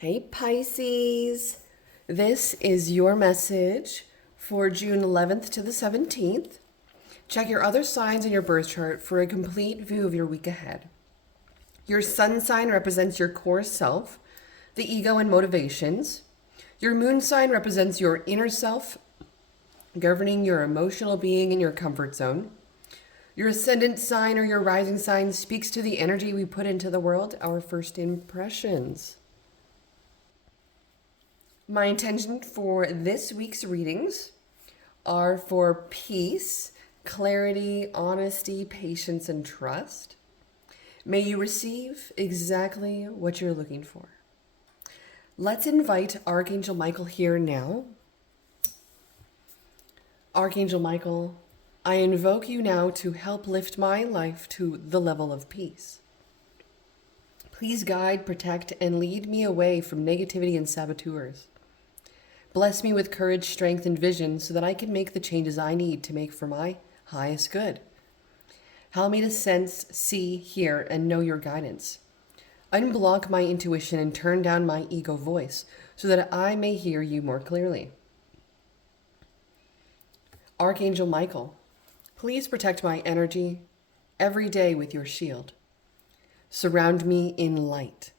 Hey Pisces, this is your message for June 11th to the 17th. Check your other signs in your birth chart for a complete view of your week ahead. Your sun sign represents your core self, the ego and motivations. Your moon sign represents your inner self, governing your emotional being in your comfort zone. Your ascendant sign or your rising sign speaks to the energy we put into the world, our first impressions. My intention for this week's readings are for peace, clarity, honesty, patience, and trust. May you receive exactly what you're looking for. Let's invite Archangel Michael here now. Archangel Michael, I invoke you now to help lift my life to the level of peace. Please guide, protect, and lead me away from negativity and saboteurs. Bless me with courage, strength, and vision so that I can make the changes I need to make for my highest good. Help me to sense, see, hear, and know your guidance. Unblock my intuition and turn down my ego voice so that I may hear you more clearly. Archangel Michael, please protect my energy every day with your shield. Surround me in light.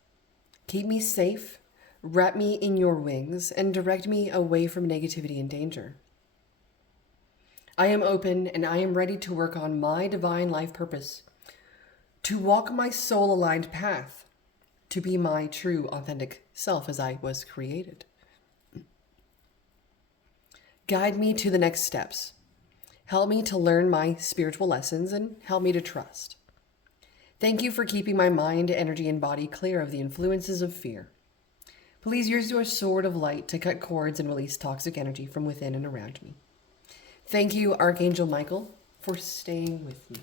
Keep me safe. Wrap me in your wings and direct me away from negativity and danger. I am open and I am ready to work on my divine life purpose, to walk my soul-aligned path, to be my true, authentic self as I was created. Guide me to the next steps. Help me to learn my spiritual lessons and help me to trust. Thank you for keeping my mind, energy, and body clear of the influences of fear. Please use your sword of light to cut cords and release toxic energy from within and around me. Thank you, Archangel Michael, for staying with me.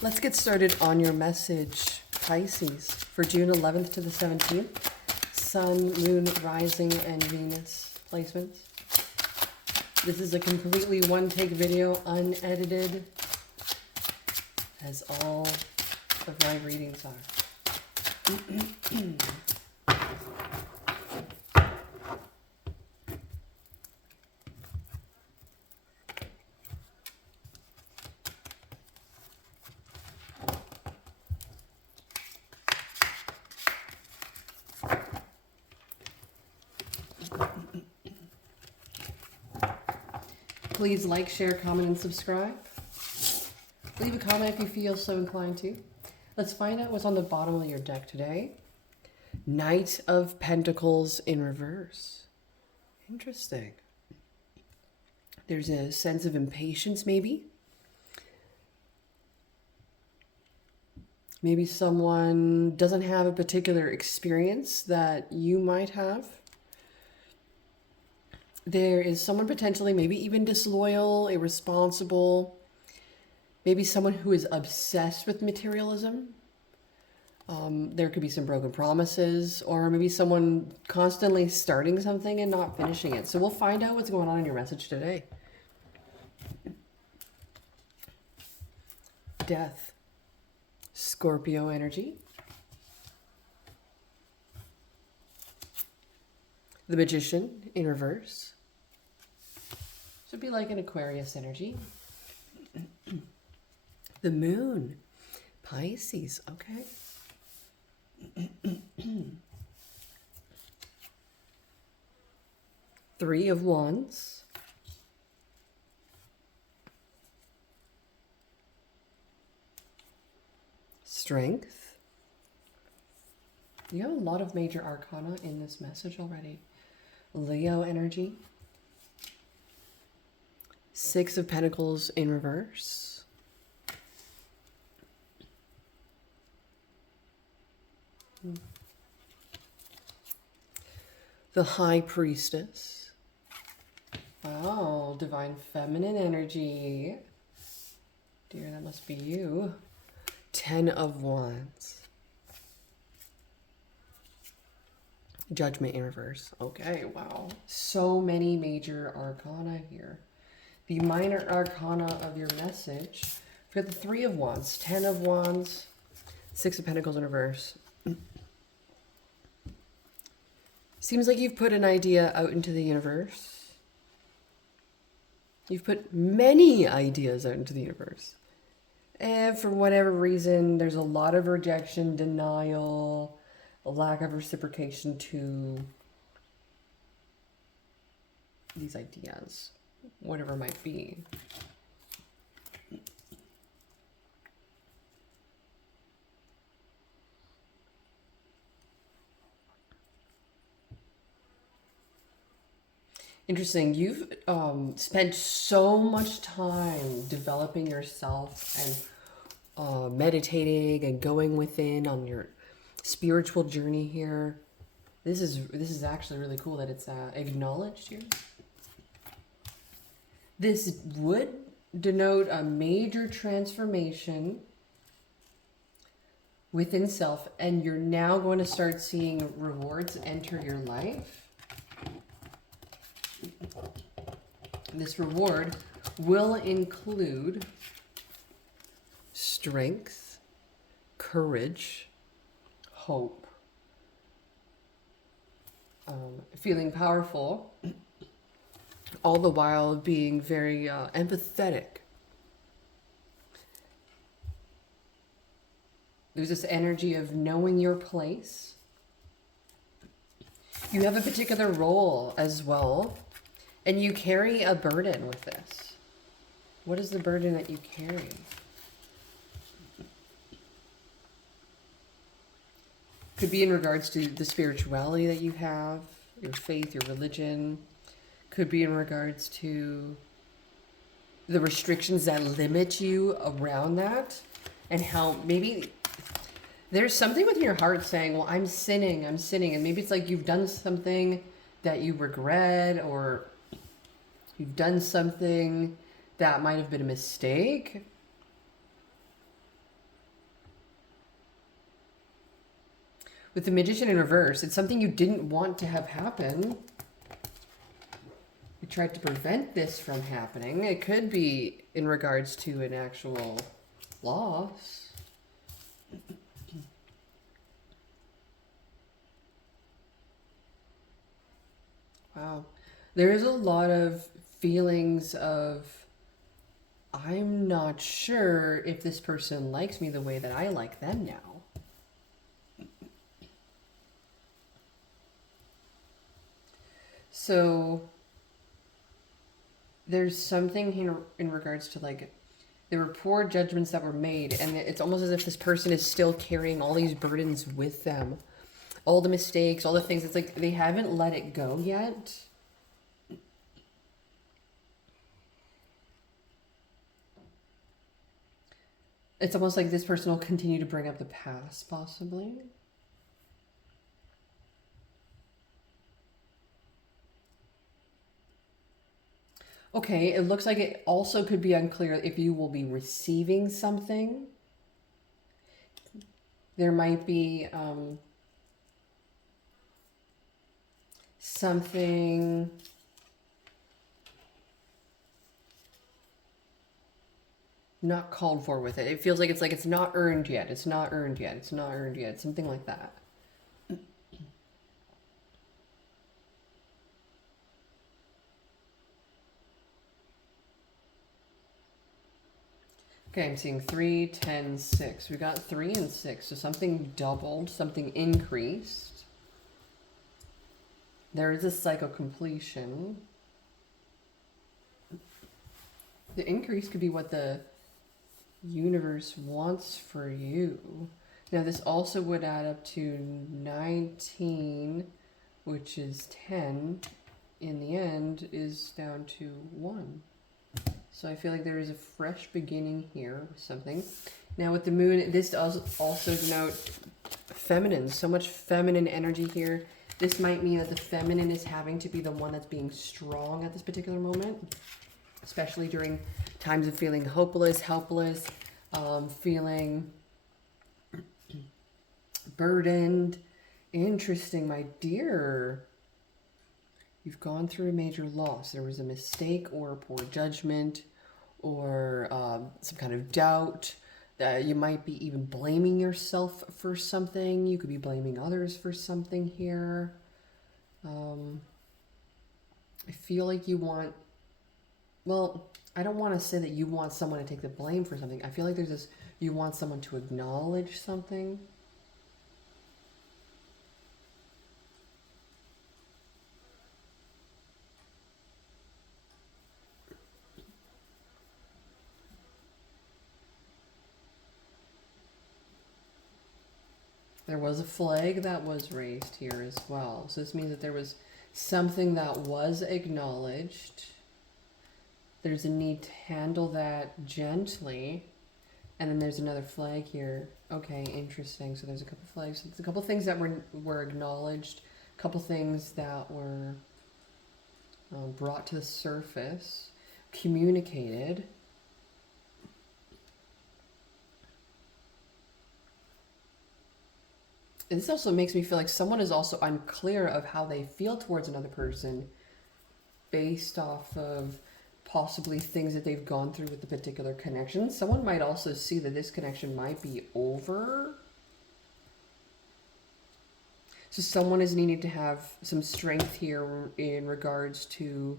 Let's get started on your message, Pisces, for June 11th to the 17th. Sun, Moon, Rising, and Venus placements. This is a completely one-take video, unedited, as all of my readings are. Please like, share, comment, and subscribe. Leave a comment if you feel so inclined to. Let's find out what's on the bottom of your deck today. Knight of Pentacles in reverse. Interesting. There's a sense of impatience, maybe. Maybe someone doesn't have a particular experience that you might have. There is someone potentially maybe even disloyal, irresponsible. Maybe someone who is obsessed with materialism. There could be some broken promises, or maybe someone constantly starting something and not finishing it. So we'll find out what's going on in your message today. Death. Scorpio energy. The Magician in reverse. Should be like an Aquarius energy. The Moon, Pisces, okay. Three of Wands. Strength. You have a lot of major arcana in this message already. Leo energy. Six of Pentacles in reverse. The High Priestess. Wow, divine feminine energy. Dear, that must be you. 10 of Wands. Judgment in reverse. Okay, wow. So many major arcana here. The minor arcana of your message. We've got the Three of Wands, 10 of Wands, Six of Pentacles in reverse. Seems like you've put an idea out into the universe. You've put many ideas out into the universe. And for whatever reason, there's a lot of rejection, denial, a lack of reciprocation to these ideas, whatever it might be. Interesting. You've spent so much time developing yourself and meditating and going within on your spiritual journey here. This is actually really cool that it's acknowledged here. This would denote a major transformation within self, and you're now going to start seeing rewards enter your life. This reward will include strength, courage, hope, feeling powerful, all the while being very empathetic. There's this energy of knowing your place. You have a particular role as well, and you carry a burden with this. What is the burden that you carry? Could be in regards to the spirituality that you have, your faith, your religion. Could be in regards to the restrictions that limit you around that, and how maybe there's something within your heart saying, well, I'm sinning, and maybe it's like you've done something that you regret, or you've done something that might have been a mistake. With the Magician in reverse, it's something you didn't want to have happen. You tried to prevent this from happening. It could be in regards to an actual loss. Wow. There is a lot of feelings of, I'm not sure if this person likes me the way that I like them now. So there's something here in regards to, like, there were poor judgments that were made, and it's almost as if this person is still carrying all these burdens with them. All the mistakes, all the things. It's like they haven't let it go yet. It's almost like this person will continue to bring up the past, possibly. Okay, it looks like it also could be unclear if you will be receiving something. There might be something not called for with it. It feels like it's not earned yet. It's not earned yet. It's not earned yet. Something like that. Okay, I'm seeing 3, 10, 6. We got 3 and 6. So something doubled, something increased. There is a cycle completion. The increase could be what the universe wants for you. Now this also would add up to 19, which is 10. In the end is down to 1. So I feel like there is a fresh beginning here with something. Now with the moon, this does also denote feminine. So much feminine energy here. This might mean that the feminine is having to be the one that's being strong at this particular moment, especially during times of feeling hopeless, helpless, feeling burdened. Interesting, my dear. You've gone through a major loss. There was a mistake or a poor judgment or some kind of doubt You might be even blaming yourself for something. You could be blaming others for something here. I feel like you want, well, I don't want to say that you want someone to take the blame for something. I feel like there's this, you want someone to acknowledge something. There was a flag that was raised here as well. So this means that there was something that was acknowledged. There's a need to handle that gently. And then there's another flag here. Okay, interesting. So there's a couple flags. There's a couple things that were acknowledged. A couple things that were brought to the surface. Communicated. And this also makes me feel like someone is also unclear of how they feel towards another person based off of possibly things that they've gone through with the particular connection. Someone might also see that this connection might be over. So someone is needing to have some strength here in regards to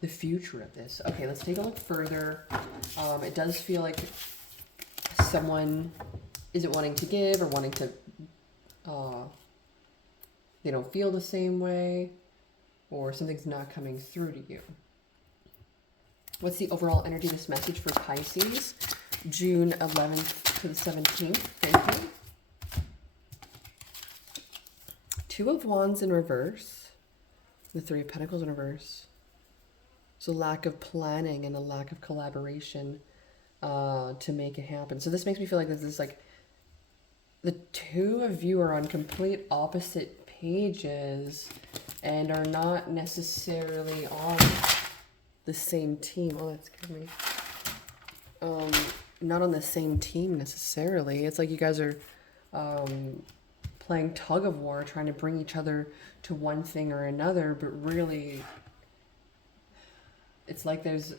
the future of this. Okay, let's take a look further. It does feel like someone isn't wanting to give or wanting to they don't feel the same way, or something's not coming through to you. What's the overall energy of this message for Pisces, June 11th to the 17th? Thank you. Two of Wands in reverse, the Three of Pentacles in reverse. So lack of planning and a lack of collaboration to make it happen. So this makes me feel like this is like the two of you are on complete opposite pages and are not necessarily on the same team. Oh, that scared me. Not on the same team necessarily. It's like you guys are playing tug of war, trying to bring each other to one thing or another, but really it's like there's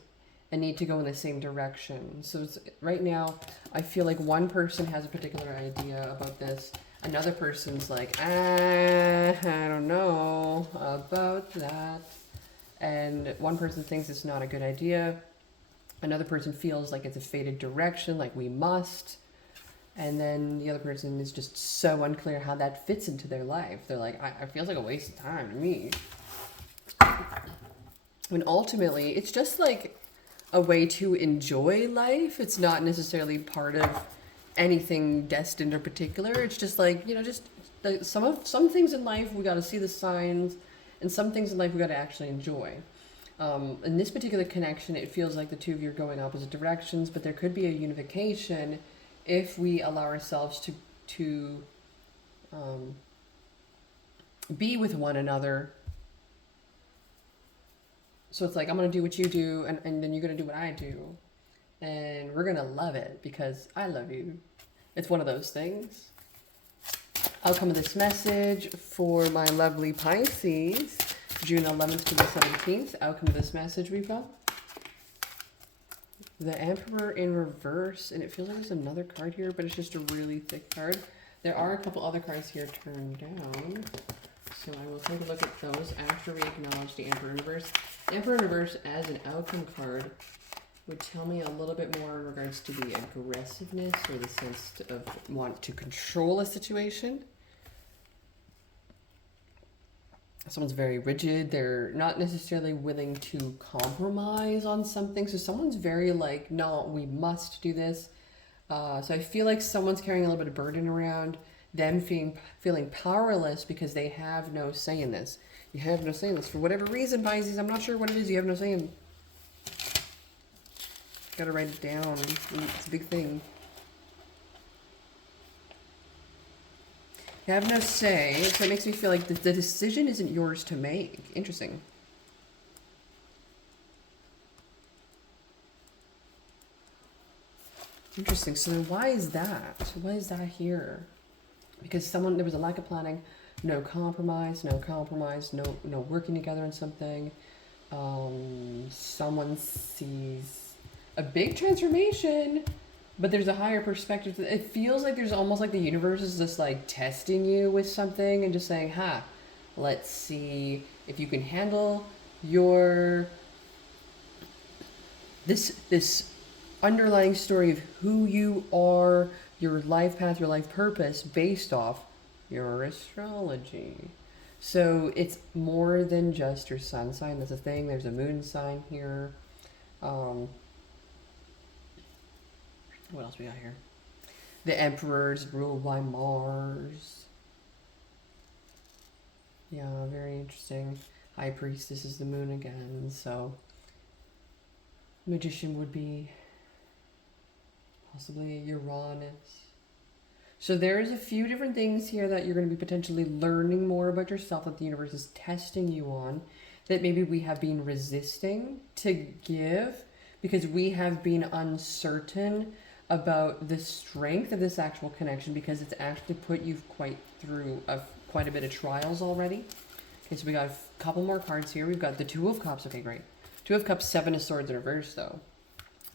a need to go in the same direction. So it's, right now, I feel like one person has a particular idea about this. Another person's like, I don't know about that. And one person thinks it's not a good idea. Another person feels like it's a fated direction, like we must. And then the other person is just so unclear how that fits into their life. They're like, I feels like a waste of time to me. And ultimately, it's just like a way to enjoy life. It's not necessarily part of anything destined or particular. It's just like, you know, just some things in life we got to see the signs, and some things in life we got to actually enjoy. In this particular connection, it feels like the two of you are going opposite directions, but there could be a unification if we allow ourselves to be with one another. So it's like, I'm going to do what you do, and then you're going to do what I do. And we're going to love it because I love you. It's one of those things. Outcome of this message for my lovely Pisces, June 11th to the 17th. Outcome of this message we've got the Emperor in reverse. And it feels like there's another card here, but it's just a really thick card. There are a couple other cards here turned down. So I will take a look at those after we acknowledge the Emperor in reverse. The Emperor in reverse as an outcome card would tell me a little bit more in regards to the aggressiveness or the sense of want to control a situation. Someone's very rigid. They're not necessarily willing to compromise on something. So someone's very like, no, we must do this. So I feel like someone's carrying a little bit of burden around, them feeling powerless because they have no say in this. You have no say in this. For whatever reason, Pisces, I'm not sure what it is, you have no say in. Gotta write it down. It's a big thing. You have no say, so it makes me feel like the decision isn't yours to make. Interesting. Interesting. So then why is that? Why is that here? Because there was a lack of planning, no compromise, no working together on something. Someone sees a big transformation but there's a higher perspective. It feels like there's almost like the universe is just like testing you with something and just saying, "Ha, let's see if you can handle your this underlying story of who you are, your life path, your life purpose based off your astrology." So it's more than just your sun sign. That's a thing. There's a moon sign here. Um, what else we got here? The emperor's ruled by Mars. Yeah, very interesting. High priestess is the moon again. So magician would be possibly Uranus. So there's a few different things here that you're going to be potentially learning more about yourself that the universe is testing you on, that maybe we have been resisting to give because we have been uncertain about the strength of this actual connection, because it's actually put you quite a bit of trials already. Okay, so we got a couple more cards here. We've got the Two of Cups. Okay, great. Two of Cups, Seven of Swords in reverse, though,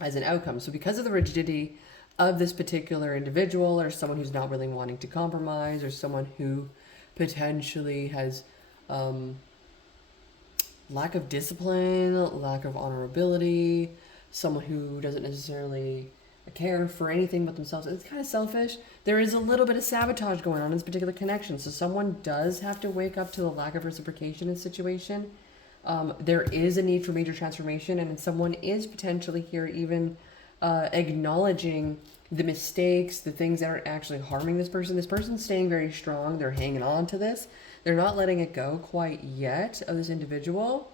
as an outcome. So because of the rigidity of this particular individual, or someone who's not really wanting to compromise, or someone who potentially has lack of discipline, lack of honorability, someone who doesn't necessarily care for anything but themselves, it's kind of selfish. There is a little bit of sabotage going on in this particular connection. So someone does have to wake up to the lack of reciprocation in the situation. There is a need for major transformation, and someone is potentially here even acknowledging the mistakes, the things that are actually harming this person. This person's staying very strong. They're hanging on to this. They're not letting it go quite yet of this individual.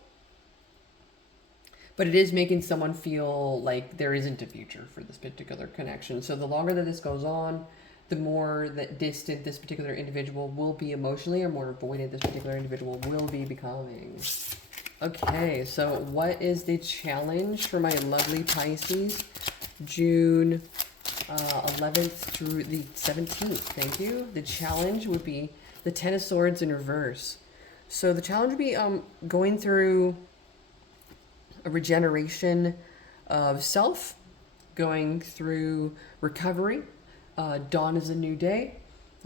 But it is making someone feel like there isn't a future for this particular connection. So the longer that this goes on, the more that distant this particular individual will be emotionally, or more avoidant this particular individual will be becoming. Okay, so what is the challenge for my lovely Pisces? June 11th through the 17th. Thank you. The challenge would be the Ten of Swords in reverse. So the challenge would be going through a regeneration of self, going through recovery. Dawn is a new day.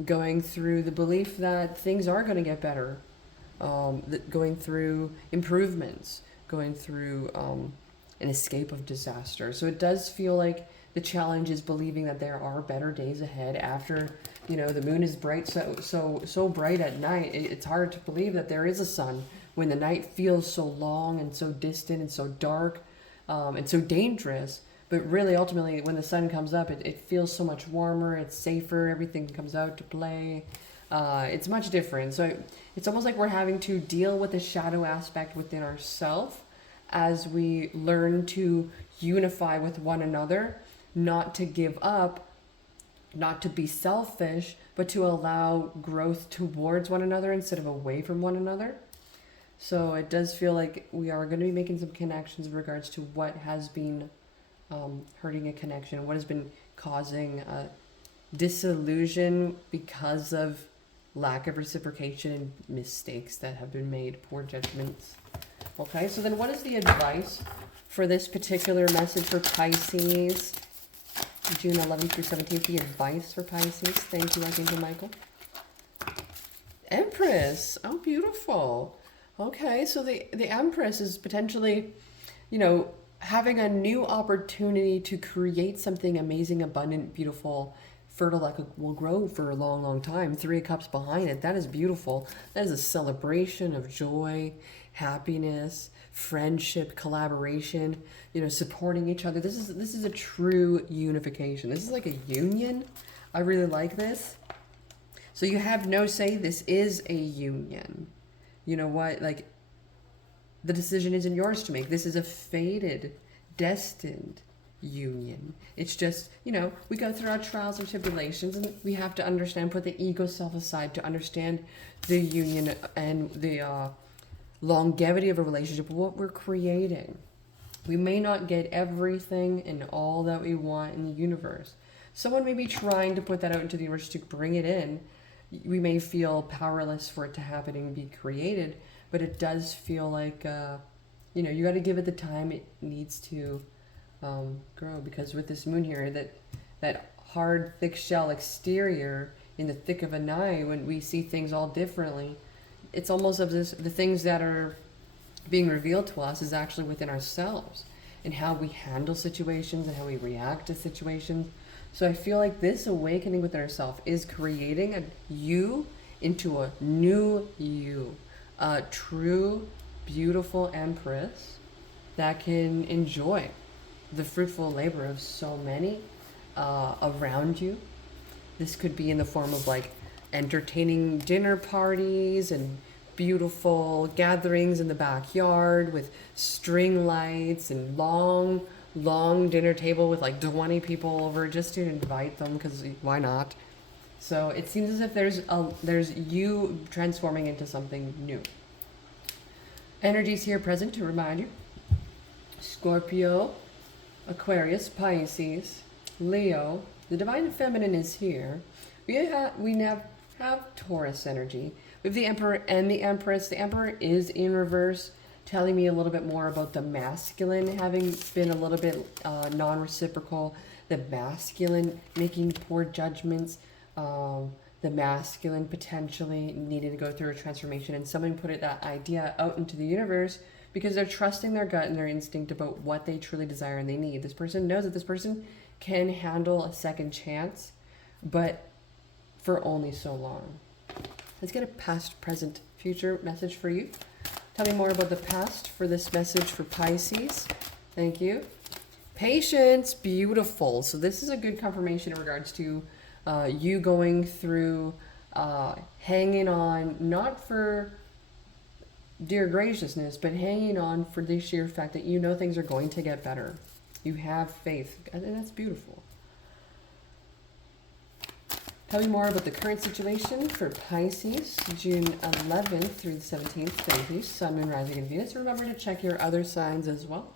Going through the belief that things are going to get better. Going through improvements. Going through an escape of disaster. So it does feel like the challenge is believing that there are better days ahead after, the moon is bright, so bright at night. It's hard to believe that there is a sun when the night feels so long and so distant and so dark and so dangerous. But really, ultimately, when the sun comes up, it feels so much warmer, it's safer, everything comes out to play. It's much different. So it's almost like we're having to deal with the shadow aspect within ourselves as we learn to unify with one another, not to give up, not to be selfish, but to allow growth towards one another instead of away from one another. So it does feel like we are going to be making some connections in regards to what has been hurting a connection, what has been causing disillusion because of lack of reciprocation and mistakes that have been made, poor judgments. Okay, so then what is the advice for this particular message for Pisces? June 11th through 17th, the advice for Pisces. Thank you, Archangel Michael. Empress. Oh, beautiful. Okay, so the Empress is potentially, having a new opportunity to create something amazing, abundant, beautiful, fertile that will grow for a long, long time. Three of Cups behind it. That is beautiful. That is a celebration of joy, happiness, friendship, collaboration, supporting each other. This is a true unification. This is like a union. I really like this. So you have no say. This is a union. You know what? Like, the decision isn't yours to make. This is a fated, destined union. It's just, we go through our trials and tribulations, and we have to understand, put the ego self aside to understand the union and the longevity of a relationship, what we're creating. We may not get everything and all that we want in the universe. Someone may be trying to put that out into the universe to bring it in. We may feel powerless for it to happen and be created, but it does feel like, you got to give it the time it needs to grow. Because with this moon here, that that hard, thick shell exterior in the thick of a night when we see things all differently. It's almost as if the things that are being revealed to us is actually within ourselves and how we handle situations and how we react to situations. So I feel like this awakening within ourselves is creating a you into a new you, a true, beautiful empress that can enjoy the fruitful labor of so many around you. This could be in the form of like entertaining dinner parties and beautiful gatherings in the backyard with string lights and long dinner table with like 20 people over just to invite them, because why not? So it seems as if there's you transforming into something new. Energies here present to remind you: Scorpio, Aquarius, Pisces, Leo. The divine feminine is here. We now have Taurus energy. We have the Emperor and the Empress. The Emperor is in reverse, telling me a little bit more about the masculine having been a little bit non-reciprocal, the masculine making poor judgments, the masculine potentially needing to go through a transformation, and someone put that idea out into the universe because they're trusting their gut and their instinct about what they truly desire and they need. This person knows that this person can handle a second chance, but for only so long. Let's get a past, present, future message for you. Tell me more about the past for this message for Pisces. Thank you. Patience, beautiful. So this is a good confirmation in regards to you going through hanging on, not for dear graciousness, but hanging on for the sheer fact that you know things are going to get better. You have faith, and that's beautiful. Tell me more about the current situation for Pisces, June 11th through the 17th. Thank you. Sun, Moon, Rising, and Venus. Remember to check your other signs as well.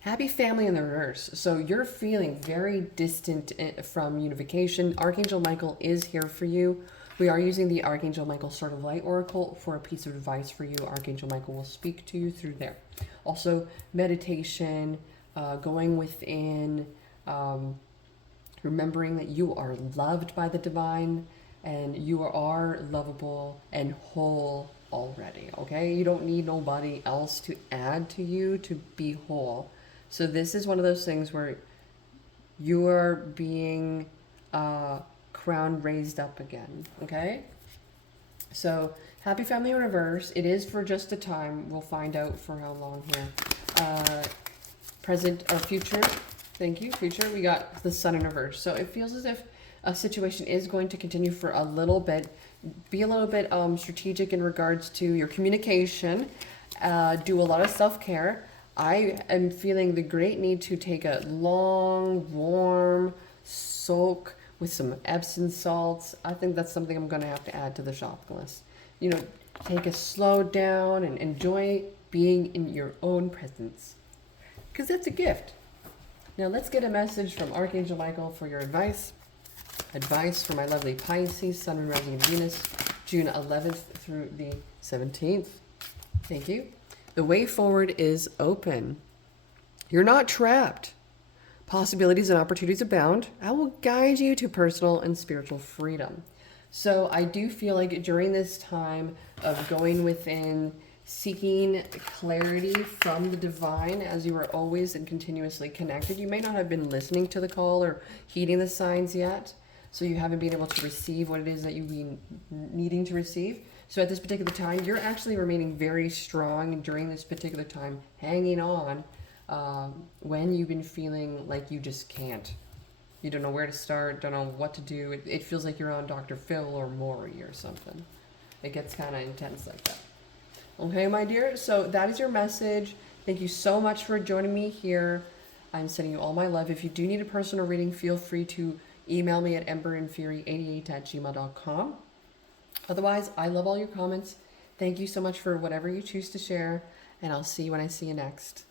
Happy family in the reverse. So you're feeling very distant from unification. Archangel Michael is here for you. We are using the Archangel Michael Sword of Light Oracle for a piece of advice for you. Archangel Michael will speak to you through there. Also, meditation, going within, remembering that you are loved by the divine and you are lovable and whole already, okay? You don't need nobody else to add to you to be whole. So this is one of those things where you are being crown raised up again, okay? So happy family in reverse. It is for just a time. We'll find out for how long here. Present or future. Thank you, future. We got the sun in reverse. So it feels as if a situation is going to continue for a little bit. Be a little bit strategic in regards to your communication. Do a lot of self-care. I am feeling the great need to take a long, warm soak with some Epsom salts. I think that's something I'm going to have to add to the shopping list. You know, take a slow down and enjoy being in your own presence, because that's a gift. Now let's get a message from Archangel Michael for your advice. Advice for my lovely Pisces, Sun, Moon, Rising, and Venus, June 11th through the 17th. Thank you. The way forward is open. You're not trapped. Possibilities and opportunities abound. I will guide you to personal and spiritual freedom. So I do feel like during this time of going within, seeking clarity from the divine, as you are always and continuously connected. You may not have been listening to the call or heeding the signs yet, so you haven't been able to receive what it is that you've been needing to receive. So at this particular time, you're actually remaining very strong during this particular time, hanging on when you've been feeling like you just can't. You don't know where to start, don't know what to do. It feels like you're on Dr. Phil or Maury or something. It gets kind of intense like that. Okay, my dear, so that is your message. Thank you so much for joining me here. I'm sending you all my love. If you do need a personal reading, feel free to email me at emberandfury88@gmail.com. Otherwise, I love all your comments. Thank you so much for whatever you choose to share, and I'll see you when I see you next.